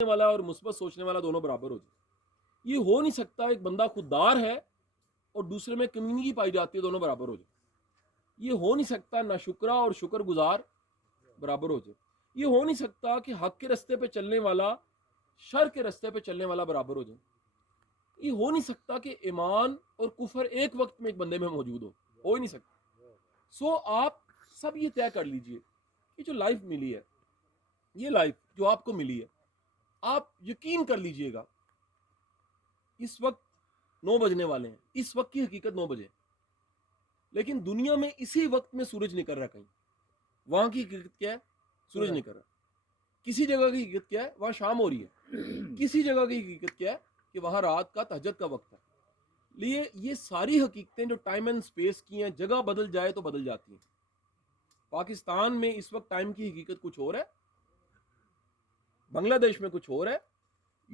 والا اور مثبت سوچنے والا دونوں برابر ہو جائے. یہ ہو نہیں سکتا. ایک بندہ خوددار ہے اور دوسرے میں کمیونگی پائی جاتی ہے، دونوں برابر ہو جائے. یہ ہو نہیں سکتا ناشکرا اور شکر گزار برابر ہو جائے. یہ ہو نہیں سکتا کہ حق کے رستے پہ چلنے والا شر کے رستے پہ چلنے والا برابر ہو جائے. یہ ہو نہیں سکتا کہ ایمان اور کفر ایک وقت میں ایک بندے میں موجود ہو ہی نہیں سکتا. سو آپ سب یہ طے کر لیجئے کہ جو لائف ملی ہے، یہ لائف جو آپ کو ملی ہے، آپ یقین کر لیجئے گا اس وقت 9 بجنے والے ہیں. اس وقت کی حقیقت 9 بجے، لیکن دنیا میں اسی وقت میں سورج نکل رہا ہے. کہیں وہاں کی حقیقت کیا ہے؟ سورج نکل رہا ہے. کسی جگہ کی حقیقت کیا ہے؟ وہاں شام ہو رہی ہے. کسی جگہ کی حقیقت کیا ہے؟ کہ وہاں رات کا تہجد کا وقت ہے. لیے یہ ساری حقیقتیں جو ٹائم اینڈ سپیس کی ہیں، جگہ بدل جائے تو بدل جاتی ہیں. پاکستان میں اس وقت ٹائم کی حقیقت کچھ اور ہے، بنگلہ دیش میں کچھ اور ہے،